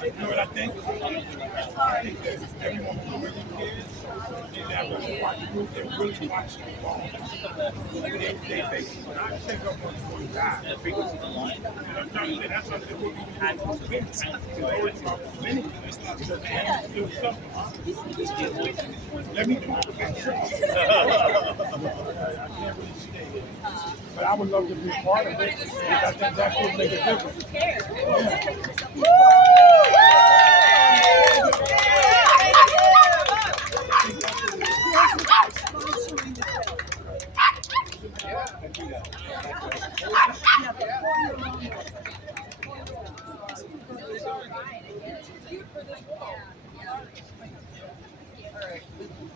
You know what I think? I think that everyone who really cares, and that was watching group that really watching the ball. They not take up on guys. The frequency of the line. That's what they will be had to win. Always about winning. Do something. Let me do it. I can't really stay here. But I would love to be part of it. I think that's what makes a difference.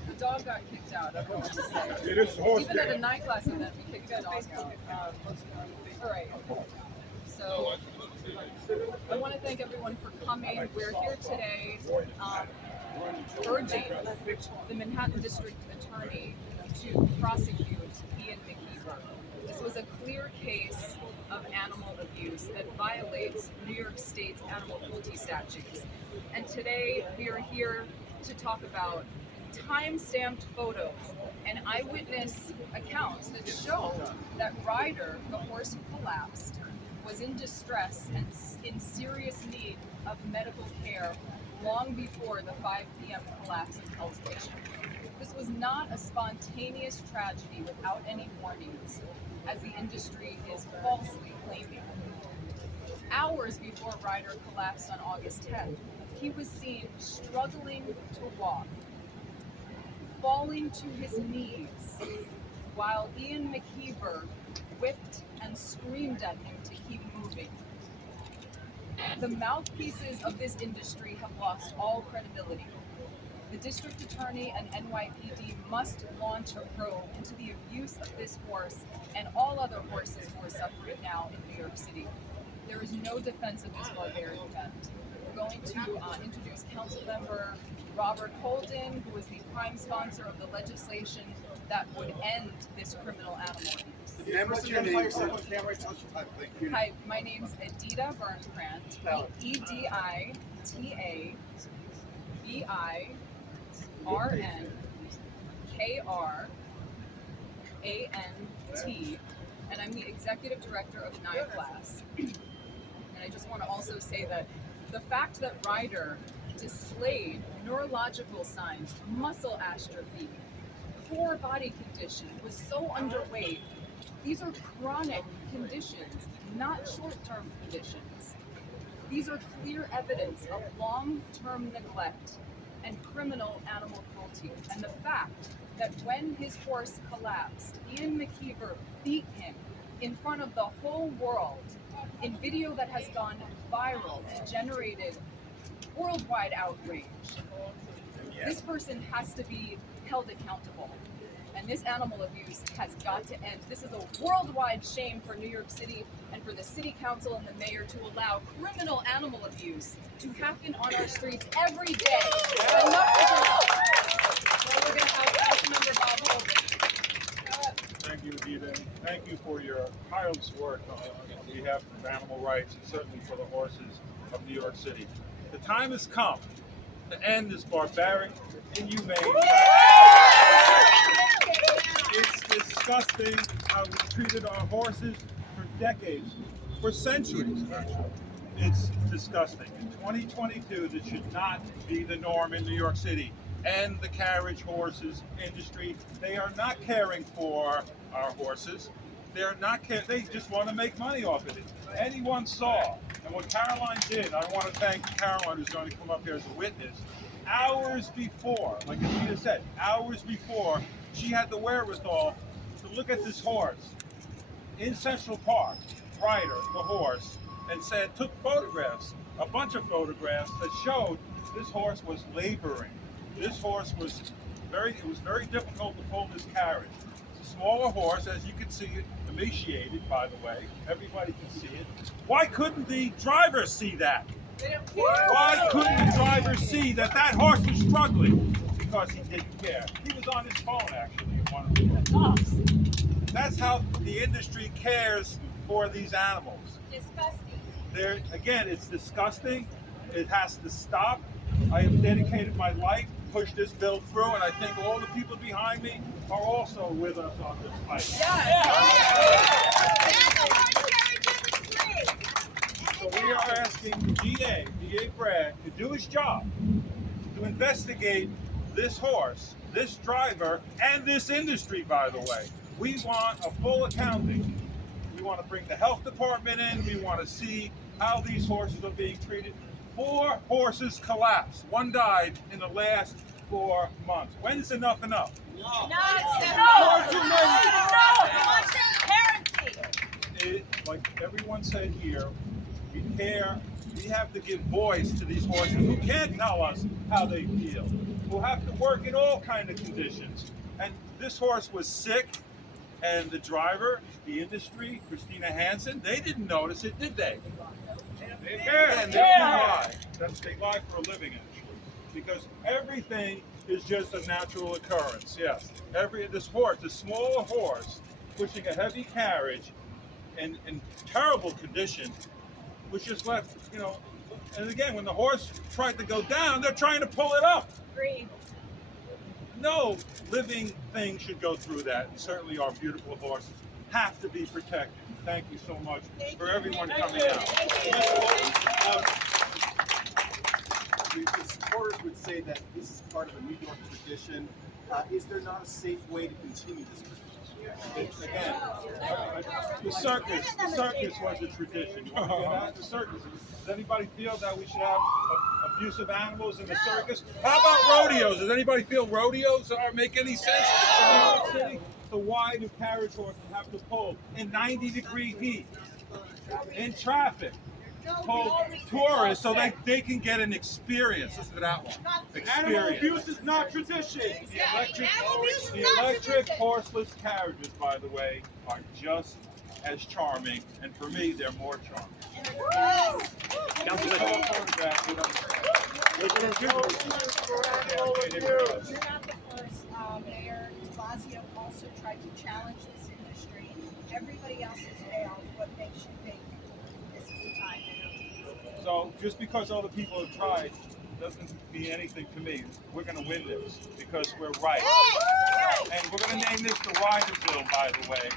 The dog got kicked out. I don't know what to say. It is horse Even at a night class event, we kicked the dog out. All right. So I want to thank everyone for coming. We're here today urging the Manhattan District Attorney to prosecute Ian McKeever. This was a clear case of animal abuse that violates New York State's animal cruelty statutes. And today we are here to talk about time-stamped photos and eyewitness accounts that show that Ryder, the horse who collapsed, was in distress and in serious need of medical care long before the 5 p.m. collapse of Hell's Kitchen. This was not a spontaneous tragedy without any warnings, as the industry is falsely claiming. Hours before Ryder collapsed on August 10th, he was seen struggling to walk, falling to his knees, while Ian McKeever whipped and screamed at him to keep moving. The mouthpieces of this industry have lost all credibility. The district attorney and NYPD must launch a probe into the abuse of this horse and all other horses who are suffering now in New York City. There is no defense of this barbaric event. We're going to introduce Council Member Robert Holden, who is the prime sponsor of the legislation that would end this criminal animal abuse. Hi, my name's Edita Bernkrant, EDITABIRNKRANT, and I'm the executive director of NICLAS. And I just want to also say that the fact that Ryder displayed neurological signs, muscle atrophy, poor body condition, was so underweight. These are chronic conditions, not short-term conditions. These are clear evidence of long-term neglect and criminal animal cruelty. And the fact that when his horse collapsed, Ian McKeever beat him in front of the whole world in video that has gone viral and generated worldwide outrage. This person has to be held accountable. And this animal abuse has got to end. This is a worldwide shame for New York City and for the City Council and the Mayor to allow criminal animal abuse to happen on our streets every day. Enough is enough. Well, we're going to have Councilmember Bob Holden. Thank you, Edita. Thank you for your tireless work on behalf of animal rights and certainly for the horses of New York City. The time has come to end this barbaric, inhumane It's disgusting how we treated our horses for decades, for centuries. It's disgusting. In 2022, this should not be the norm in New York City. And the carriage horses industry, they are not caring for our horses. They're not they just want to make money off of it. Anyone saw, and what Caroline did, I want to thank Caroline, who's going to come up here as a witness, hours before, like Anita said, hours before, she had the wherewithal to look at this horse in Central Park, Ryder, the horse, and took photographs, a bunch of photographs that showed this horse was laboring. This horse was it was very difficult to pull this carriage. smaller horse, as you can see, emaciated, by the way. Everybody can see it. Why couldn't the driver see that? Why couldn't the driver see that that horse was struggling? Because he didn't care. He was on his phone, actually, at one of the That's how the industry cares for these animals. Disgusting. Again, it's disgusting. It has to stop. I have dedicated my life to push this bill through, and I think all the people behind me are also with us on this fight. So we are asking DA Bragg, to do his job, to investigate this horse, this driver, and this industry, by the way. We want a full accounting. We want to bring the health department in. We want to see how these horses are being treated. 4 horses collapsed. 1 died in the last 4 months. When's enough enough? Like everyone said here, we care. We have to give voice to these horses who can't tell us how they feel, who have to work in all kinds of conditions. And this horse was sick, and the driver, the industry, Christina Hansen, they didn't notice it, did they? And they lie. They lie for a living, actually, because everything is just a natural occurrence. Yes, this horse, this smaller horse, pushing a heavy carriage, in terrible condition, was just left. And again, when the horse tried to go down, they're trying to pull it up. Agreed. No living thing should go through that, and certainly our beautiful horses have to be protected. Thank you so much for everyone coming out. The supporters would say that this is part of a New York tradition. Is there not a safe way to continue this tradition? Again, the circus was a tradition. The circus. Does anybody feel that we should have abusive animals in the circus? How about rodeos? Does anybody feel rodeos make any sense in New York City? So why do carriage horses have to pull in 90-degree heat, in traffic, pull tourists so they can get an experience? Listen to that one. Animal abuse is not tradition. The electric horseless carriages, by the way, are just as charming, and for me, they're more charming. You're not the first. Mayor de Blasio also tried to challenge this industry. Everybody else has failed. What makes you think this is the time? So just because other people have tried doesn't mean anything to me. We're going to win this because we're right. And we're going to name this the Rider Bill, by the way.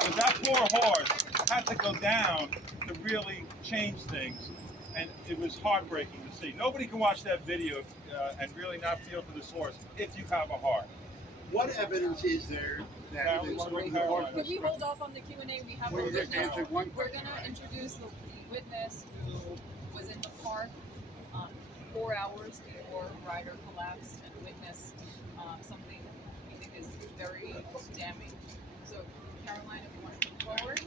Because that poor horse had to go down to really change things. And it was heartbreaking to see. Nobody can watch that video and really not feel for this horse if you have a heart. What evidence is there that Could we hold off on the Q&A? We have a witness. We're going to introduce the witness who was in the park 4 hours before Ryder collapsed and witnessed something we think is very damning. So, Caroline, if you want to come forward.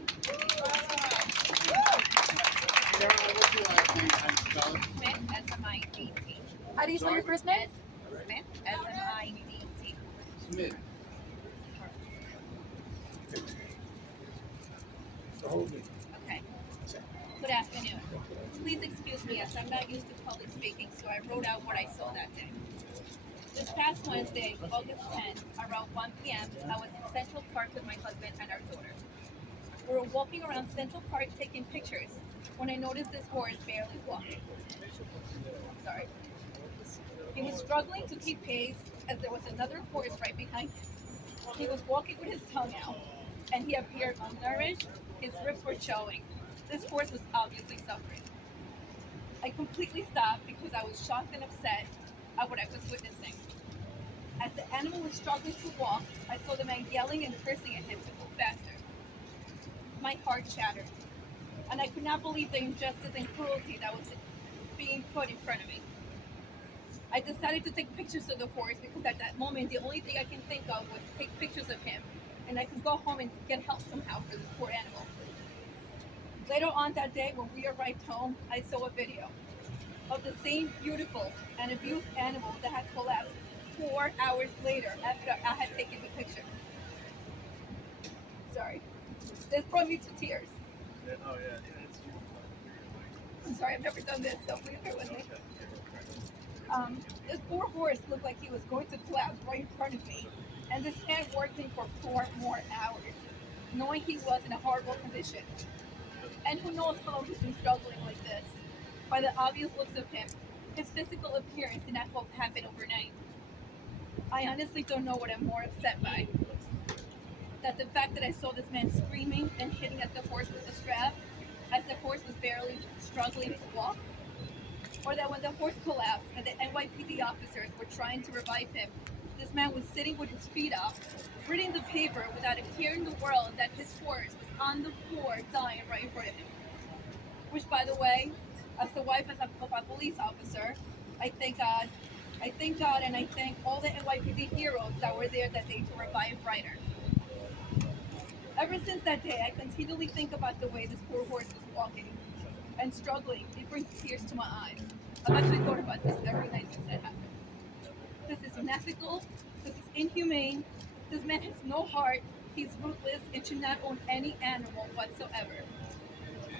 what's your last name? How you spell it? Smith, S-M-I-D-T. How do you spell your first name? Smith, S-M-I-D-T. Smith. Okay. Good afternoon. Please excuse me as I'm not used to public speaking, so I wrote out what I saw that day. This past Wednesday, August 10th, around 1 p.m., I was in Central Park with my husband and our daughter. We were walking around Central Park taking pictures when I noticed this horse barely walking. Sorry. He was struggling to keep pace as there was another horse right behind him. He was walking with his tongue out, and he appeared malnourished. His ribs were showing. This horse was obviously suffering. I completely stopped because I was shocked and upset at what I was witnessing. As the animal was struggling to walk, I saw the man yelling and cursing at him to go faster. My heart shattered, and I could not believe the injustice and cruelty that was being put in front of me. I decided to take pictures of the horse because at that moment, the only thing I can think of was to take pictures of him, and I could go home and get help somehow for this poor animal. Later on that day, when we arrived home, I saw a video of the same beautiful and abused animal that had collapsed 4 hours later after I had taken the picture. Sorry. This brought me to tears. I'm sorry, I've never done this, so please bear with me. This poor horse looked like he was going to collapse right in front of me, and this man worked him for 4 more hours, knowing he was in a horrible condition. And who knows how long he's been struggling like this. By the obvious looks of him, his physical appearance did not happen overnight. I honestly don't know what I'm more upset by. That the fact that I saw this man screaming and hitting at the horse with a strap, as the horse was barely struggling to walk, or that when the horse collapsed and the NYPD officers were trying to revive him, this man was sitting with his feet up, reading the paper without a care in the world that his horse was on the floor dying right in front of him. Which, by the way, as the wife of a police officer, I thank God, and I thank all the NYPD heroes that were there that day to revive Ryder. Ever since that day, I continually think about the way this poor horse was walking and struggling. It brings tears to my eyes. I've actually thought about this every night since that happened. This is unethical. This is inhumane. This man has no heart. He's ruthless and should not own any animal whatsoever.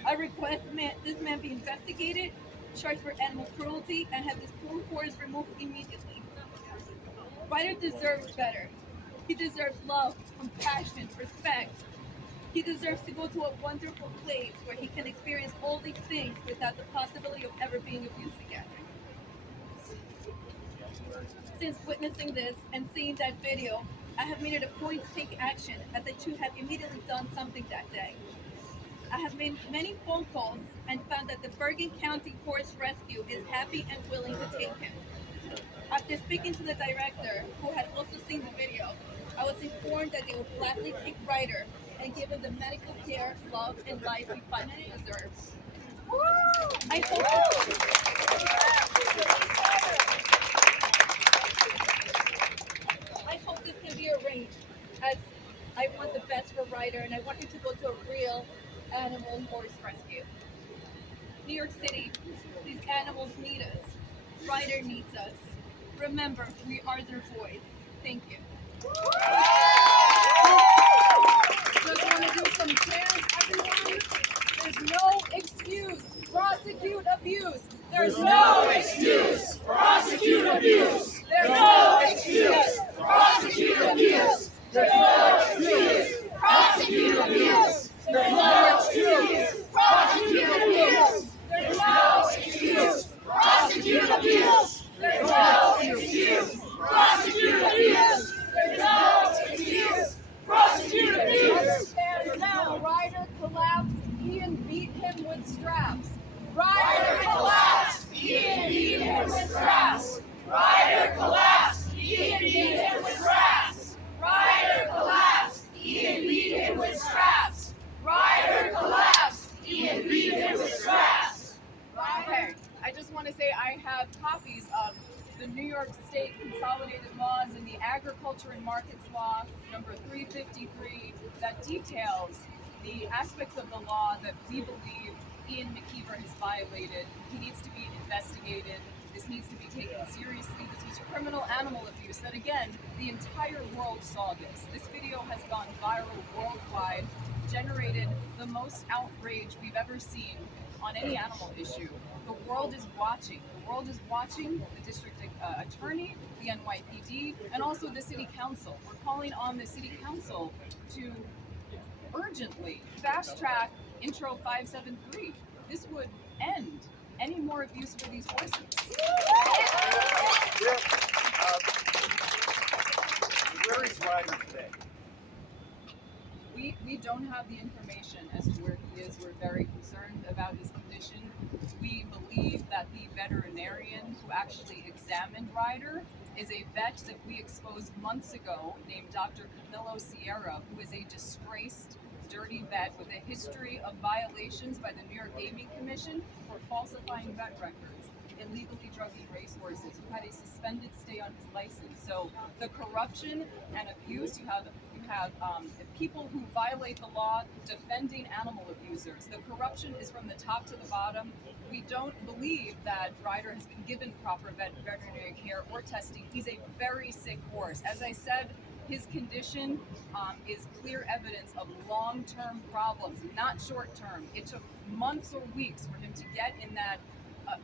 I request this man be investigated, charged for animal cruelty, and have this poor horse removed immediately. Ryder deserves better. He deserves love, compassion, respect. He deserves to go to a wonderful place where he can experience all these things without the possibility of ever being abused again. Since witnessing this and seeing that video, I have made it a point to take action, as I too have immediately done something that day. I have made many phone calls and found that the Bergen County Horse Rescue is happy and willing to take him. After speaking to the director, who had also seen the video, I was informed that they would gladly take Ryder and give him the medical care, love, and life he finally deserves. I hope this can be arranged, as I want the best for Ryder, and I want him to go to a real animal horse rescue. New York City, these animals need us. Ryder needs us. Remember, we are their voice. Thank you. Just want to do some chants, everyone. There's no excuse. Prosecute abuse. There's no excuse. Prosecute abuse. There's no excuse. Prosecute abuse. There's no excuse. Prosecute abuse. There's no excuse. Prosecute abuse. There's no excuse. Prosecute abuse. There's no excuse. Prosecute abuse. There's no excuse. Prosecute abuse. And now, Ryder collapsed. Ian beat him with straps. Ryder collapsed. Ian beat him with straps. Ryder collapsed. Ian beat him with straps. Ryder collapsed. Ian beat him with straps. Ryder collapsed. Ian beat him with straps. Okay, I just want to say I have copies of the New York State Consolidated Laws and the Agriculture and Markets Law, number 353, that details the aspects of the law that we believe Ian McKeever has violated. He needs to be investigated. This needs to be taken seriously. This was criminal animal abuse that, again, the entire world saw this. This video has gone viral worldwide, generated the most outrage we've ever seen on any animal issue. The world is watching. The world is watching the district attorney, the NYPD, and also the city council. We're calling on the city council to urgently fast track Intro 573. This would end any more abuse for these horses. Where is Ryder today? We don't have the information as to where he is. We're very concerned about his condition. We believe that the veterinarian who actually examined Ryder is a vet that we exposed months ago named Dr. Camilo Sierra, who is a disgraced, dirty vet with a history of violations by the New York Gaming Commission for falsifying vet records, illegally drugging racehorses, who had a suspended stay on his license. So the corruption and abuse, you have have people who violate the law defending animal abusers. The corruption is from the top to the bottom. We don't believe that Ryder has been given proper veterinary care or testing. He's a very sick horse. As I said, his condition is clear evidence of long-term problems, not short-term. It took months or weeks for him to get in that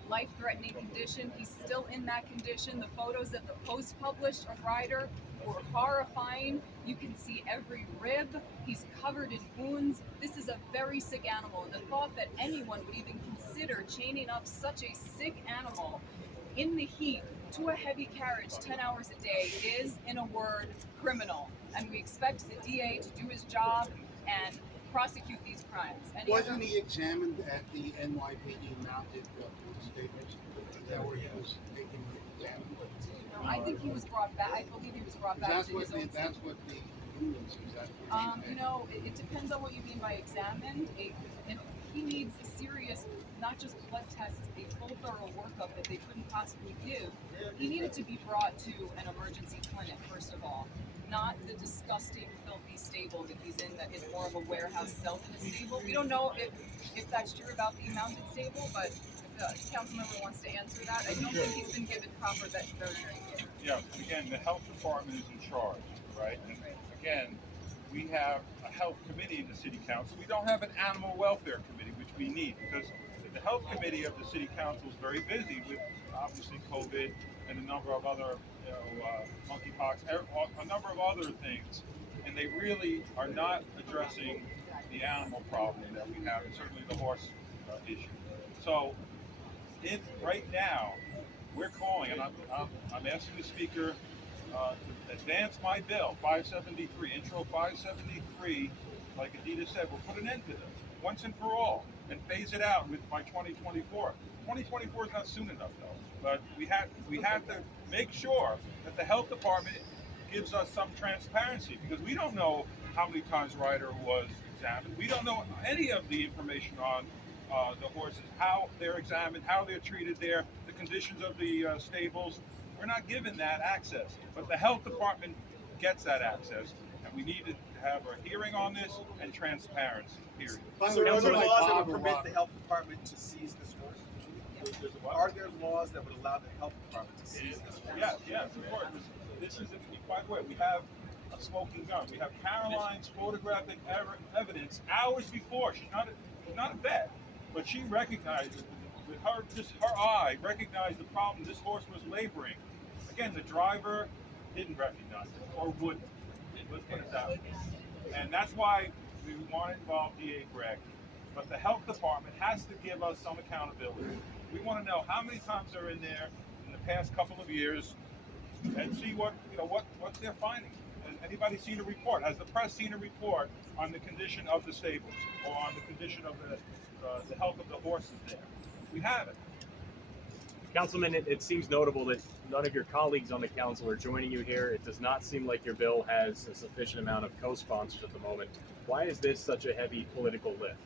life-threatening condition. He's still in that condition. The photos that the Post published of Ryder were horrifying. You can see every rib. He's covered in wounds. This is a very sick animal, and the thought that anyone would even consider chaining up such a sick animal in the heat to a heavy carriage 10 hours a day is, in a word, criminal. And we expect the DA to do his job and prosecute these crimes. Wasn't he examined at the NYPD mounted police stations? Is that where he was taken examined? No, I think he was brought back. I believe he was brought back That's to what his own. that's what the union says. You know, it depends on what you mean by examined. If he needs a serious, not just blood tests, a full thorough workup that they couldn't possibly give, he needed to be brought to an emergency clinic, first of all. Not the disgusting, filthy stable that he's in that is more of a warehouse cell than a stable. We don't know if that's true about the mounted stable, but if the council member wants to answer that, I don't think he's been given proper veterinary care. Yeah, again, the health department is in charge, right? And again, we have a health committee in the city council. We don't have an animal welfare committee, which we need, because the health committee of the city council is very busy with obviously COVID and a number of other, monkeypox, a number of other things, and they really are not addressing the animal problem that we have, and certainly the horse issue. So, right now, we're calling, and I'm asking the speaker to advance my bill, 573, intro 573, like Adita said, we'll put an end to this once and for all and phase it out by 2024. 2024 is not soon enough though, but we have to make sure that the health department gives us some transparency, because we don't know how many times Ryder was examined. We don't know any of the information on the horses, how they're examined, how they're treated there, the conditions of the stables. We're not given that access, but the health department gets that access, and we need to have a hearing on this and transparency, period. So are there laws that would permit Robert. the health department to seize this horse? There's a what? Are there laws that would allow the health department to seize this horse? Yes, of course. This is, by the way, we have a smoking gun. We have Caroline's photographic evidence hours before. She's not a vet, but she recognized, with her eye, recognized the problem this horse was laboring. Again, the driver didn't recognize it, or wouldn't. Let's put it that way. And that's why we want to involve DA Gregg. But the health department has to give us some accountability. We want to know how many times they're in there in the past couple of years, and see what they're finding. Has anybody seen a report? Has the press seen a report on the condition of the stables or on the condition of the health of the horses there? We haven't. Councilman, it seems notable that none of your colleagues on the council are joining you here. It does not seem like your bill has a sufficient amount of co-sponsors at the moment. Why is this such a heavy political lift?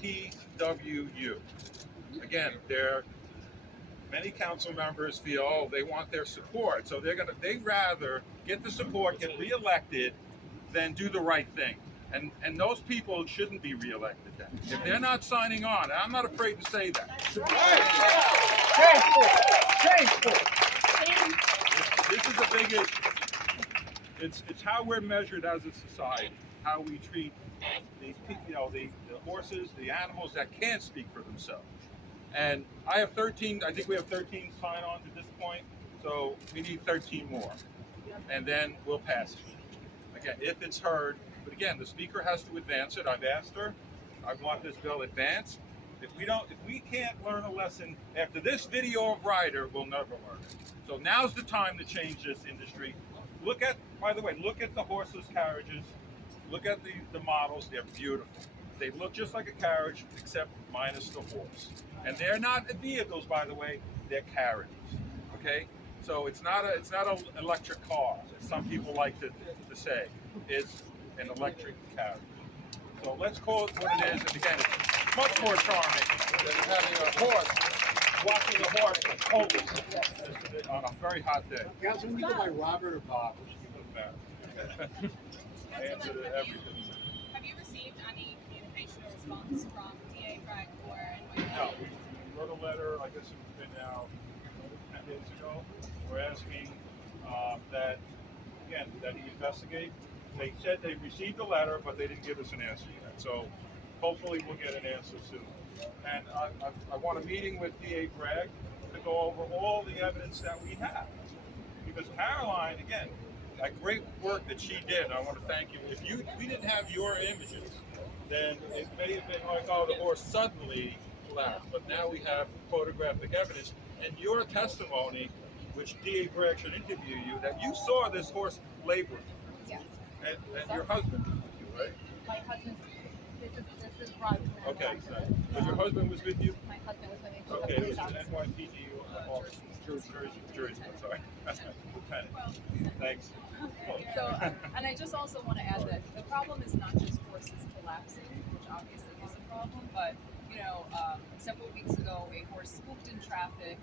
TWU. Again, many council members feel they want their support, so they'd rather get the support, get reelected, than do the right thing. And those people shouldn't be reelected then. If they're not signing on, and I'm not afraid to say that. This is a big issue. It's how we're measured as a society, how we treat these people, the horses, the animals that can't speak for themselves. And I have 13, I think we have 13 sign-ons at this point, so we need 13 more. And then we'll pass it. Again, if it's heard, but again, the speaker has to advance it. I've asked her, I want this bill advanced. If we can't learn a lesson after this video of Ryder, we'll never learn it. So now's the time to change this industry. By the way, look at the horseless carriages. Look at the models, they're beautiful. They look just like a carriage, except minus the horse. And they're not vehicles, by the way, they're carriages, okay? So it's not an electric car, as some people like to say. It's an electric carriage. So let's call it what it is, and again, it's much more charming than having a horse, watching a horse cold on a very hot day. Councilman, you go by Robert or Bob? answer to everything. Have you received any communication or response from DA Greg or NYPD? No, we wrote a letter, I guess it's been now 10 days ago. We're asking that, again, that he investigate. They said they received the letter, but they didn't give us an answer yet. So hopefully we'll get an answer soon. And I want a meeting with DA Greg to go over all the evidence that we have. Because Caroline, again, that great work that she did, I want to thank you. If we didn't have your images, then it may have been like, oh, the horse suddenly collapsed. But now we have photographic evidence, and your testimony, which DA Greg should interview you, that you saw this horse laboring. Yes. And your husband was with you, right? My husband's, this is Ron. Okay, so, but your husband was with you? My husband was with me. Okay, it was an NYPD officer. Jersey, I'm sorry. Lieutenant. Thanks. So, and I just also want to add that the problem is not just horses collapsing, which obviously is a problem, but, several weeks ago, a horse spooked in traffic,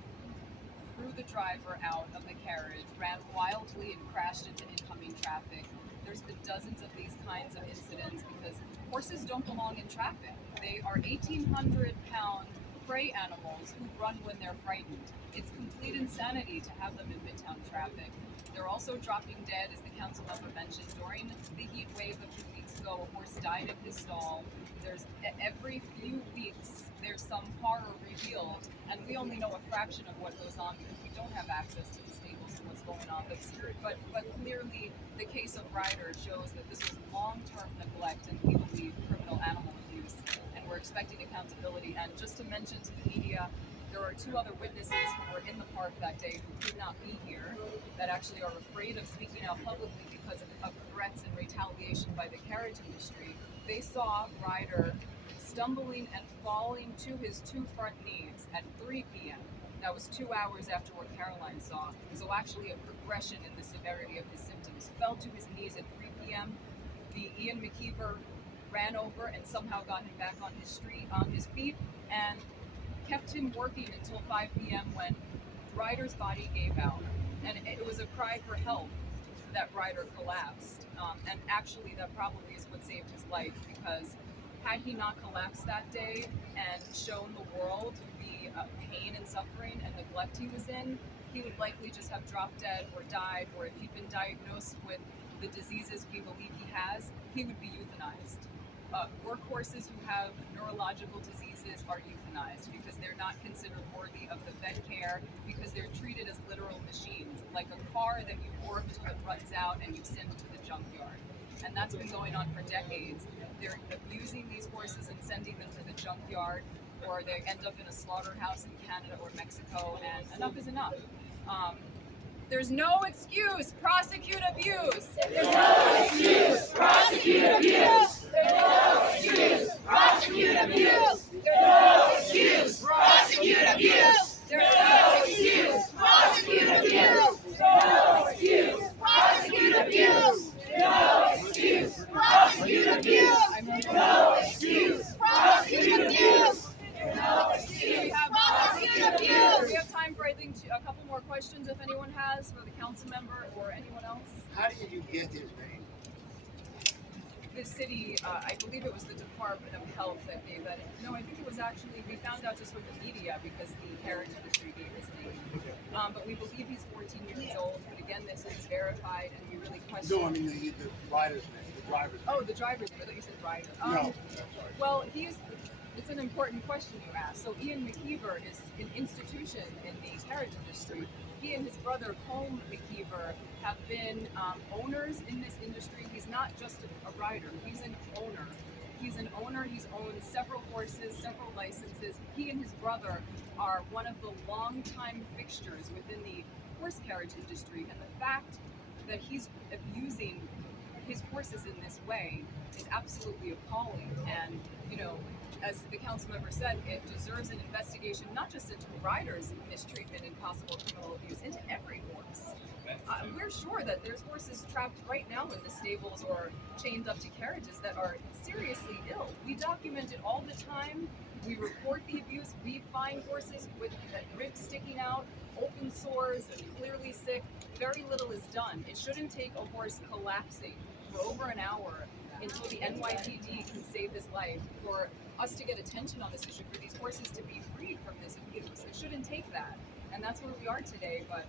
threw the driver out of the carriage, ran wildly and crashed into incoming traffic. There's been dozens of these kinds of incidents because horses don't belong in traffic. They are 1,800-pound prey animals who run when they're frightened. It's complete insanity to have them in midtown traffic. They're also dropping dead, as the council member mentioned. During the heat wave a few weeks ago, a horse died in his stall. There's every few weeks there's some horror revealed, and we only know a fraction of what goes on because we don't have access to the stables and what's going on. But clearly, the case of Ryder shows that this was long-term neglect and we believe criminal animal abuse, and we're expecting accountability. And just to mention to the media, there are two other witnesses who were in the park that day who could not be here, that actually are afraid of speaking out publicly because of threats and retaliation by the carriage industry. They saw Ryder stumbling and falling to his two front knees at 3 p.m. That was 2 hours after what Caroline saw. So actually a progression in the severity of his symptoms. Fell to his knees at 3 p.m. The Ian McKeever ran over and somehow got him back on his feet, and kept him working until 5 p.m. when Ryder's body gave out. And it was a cry for help that Ryder collapsed. And actually that probably is what saved his life, because had he not collapsed that day and shown the world the pain and suffering and neglect he was in, he would likely just have dropped dead or died, or if he'd been diagnosed with the diseases we believe he has, he would be euthanized. Workhorses who have neurological diseases are euthanized because they're not considered worthy of the vet care, because they're treated as literal machines, like a car that you work till it runs out and you send to the junkyard. And that's been going on for decades. They're abusing these horses and sending them to the junkyard, or they end up in a slaughterhouse in Canada or Mexico, and enough is enough. There's no excuse, prosecute abuse. There's no excuse, prosecute abuse. There's no excuse, prosecute abuse. There's no excuse, prosecute abuse. There's no excuse, prosecute abuse. No excuse, prosecute abuse. No excuse, prosecute abuse. No excuse, prosecute abuse. No excuse, prosecute abuse. We have time for, I think, a couple more questions if anyone has for the council member or anyone else. How did you get his name? The city, I believe it was the Department of Health that gave that. No, I think it was actually, we found out just from the media because the carriage industry gave his name. But we believe he's 14 years old. But again, this is verified, and we really question. No, I mean the rider's name, the driver's name. Oh, the driver's name. I thought you said rider. No. Well, it's an important question you asked. So Ian McKeever is an institution in the carriage industry. He and his brother, Colm McKeever, have been owners in this industry. He's not just a rider, he's an owner. He's an owner, he's owned several horses, several licenses. He and his brother are one of the longtime fixtures within the horse carriage industry. And the fact that he's abusing his horses in this way is absolutely appalling. And, as the council member said, it deserves an investigation, not just into riders' mistreatment and possible criminal abuse, into every horse. We're sure that there's horses trapped right now in the stables or chained up to carriages that are seriously ill. We document it all the time. We report the abuse. We find horses with ribs sticking out, open sores, and clearly sick. Very little is done. It shouldn't take a horse collapsing for over an hour until the NYPD can save his life, for us to get attention on this issue, for these horses to be freed from this abuse. It shouldn't take that. And that's where we are today, but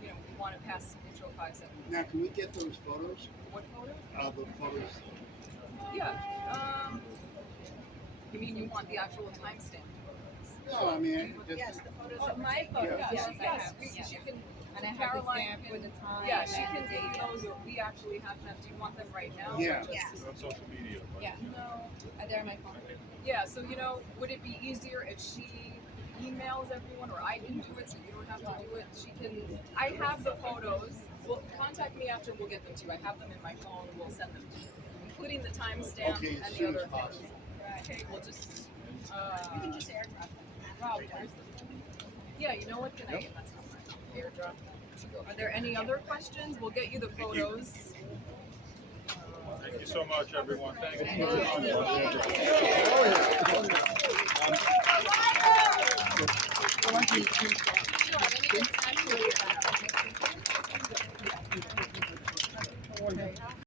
we want to pass Intro 570. Now, can we get those photos? What photos? The photos. Yeah. You mean you want the actual timestamp? No, I mean, just, Yes, the photos of my photos. Yes, Yes, yes. yes. She can. And I have Caroline the stamp can- with the time. Yeah, she and can the give you date. those, or we actually have them. Do you want them right now? Yeah. Yes. On social media. but- Yeah. No. They're on my phone. Yeah, so would it be easier if she emails everyone, or I can do it so you don't have to do it? She can. I have the photos. Well, contact me after. We'll get them to you. I have them in my phone. We'll send them to you, including the timestamp Okay, as and the soon other as possible. things. Okay, we'll just. You can just airdrop them. Rob, where's the? Yeah, you know what? Can I? That's not my airdrop. Are there any other questions? We'll get you the photos. Thank you so much, everyone. Thank you. Thank Sure, let me just actually